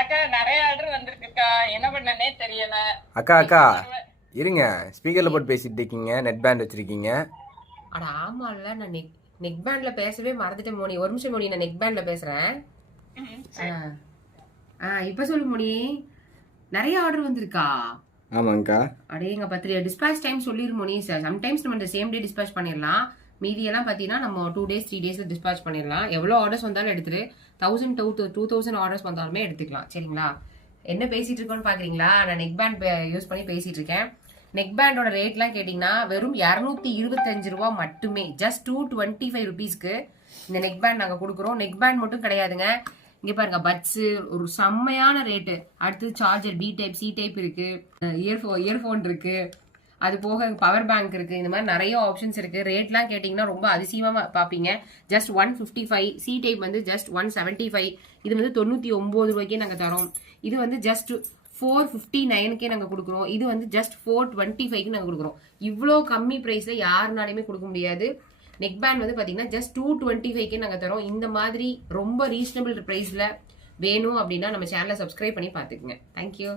அக்கா நிறைய ஆர்டர் வந்திருக்குக்கா, என்ன பண்ணனே தெரியல. அக்கா அக்கா இருங்க, ஸ்பீக்கர்ல போட்டு பேசிட்டு இருக்கீங்க, நெட் பேண்ட் வச்சிருக்கீங்க. அட ஆமால, நான் நெக் பேண்ட்ல பேசவே மறந்துட்டேன் மோனி. ஒரு நிமிஷம் மோனி, நான் நெக் பேண்ட்ல பேசுறேன். இப்ப சொல்லு மோனி, நிறைய ஆர்டர் வந்திருக்கா? ஆமாங்கக்கா. அடேங்க பத்திரியா, டிஸ்பேச் டைம் சொல்லிரு மோனி. சம்டைம்ஸ் நம்ம இந்த சேம் டே டிஸ்பேச் பண்ணிடலாம். மீதியெல்லாம் பார்த்தீங்கன்னா நம்ம 2 days 3 daysல டிஸ்பேச் பண்ணிடலாம். எவ்வளோ ஆர்டர்ஸ் வந்தாலும் எடுத்துரு. 1000 to 2000 ஆர்டர்ஸ் வந்தாலுமே எடுத்துக்கலாம். சரிங்களா? என்ன பேசிட்டு இருக்கோன்னு பாக்குறீங்களா? நான் நெக் பேண்ட் யூஸ் பண்ணி பேசிட்டு இருக்கேன். நெக் பேண்டோட ரேட்லாம் கேட்டிங்கன்னா வெறும் 225 ரூபா மட்டுமே. ஜஸ்ட் 225 ருபீஸ்க்கு இந்த நெக் பேண்ட் நாங்கள் கொடுக்குறோம். நெக் பேண்ட் மட்டும் கிடையாதுங்க, இங்கே பாருங்க பட்ஸு ஒரு செம்மையான ரேட்டு. அடுத்து charger B type C type இருக்கு, இயர்ஃபோன் இருக்கு, அது போக பவர் பேங்க் இருக்கு. இந்த மாதிரி நிறைய ஆப்ஷன்ஸ் இருக்கு. ரேட்லாம் கேட்டிங்கன்னா ரொம்ப அதிசயமாக பார்ப்பீங்க. ஜஸ்ட் 155. சி டைப் வந்து ஜஸ்ட் 175. இது வந்து 99 ரூபாய்க்கே நாங்கள் தரோம். இது வந்து ஜஸ்ட் 459க்கே நாங்கள் கொடுக்குறோம். இது வந்து ஜஸ்ட் 425க்கு நாங்கள் கொடுக்குறோம். இவ்வளோ கம்மி ப்ரைஸில் யாருனாலையுமே கொடுக்க முடியாது. நெக் பேண்ட் வந்து பார்த்தீங்கன்னா ஜஸ்ட் 225க்கே நாங்கள் தரோம். இந்த மாதிரி ரொம்ப ரீசனபிள் ப்ரைஸில் வேணும் அப்படின்னா நம்ம சேனலை சப்ஸ்கிரைப் பண்ணி பார்த்துக்குங்க. தேங்க்யூ.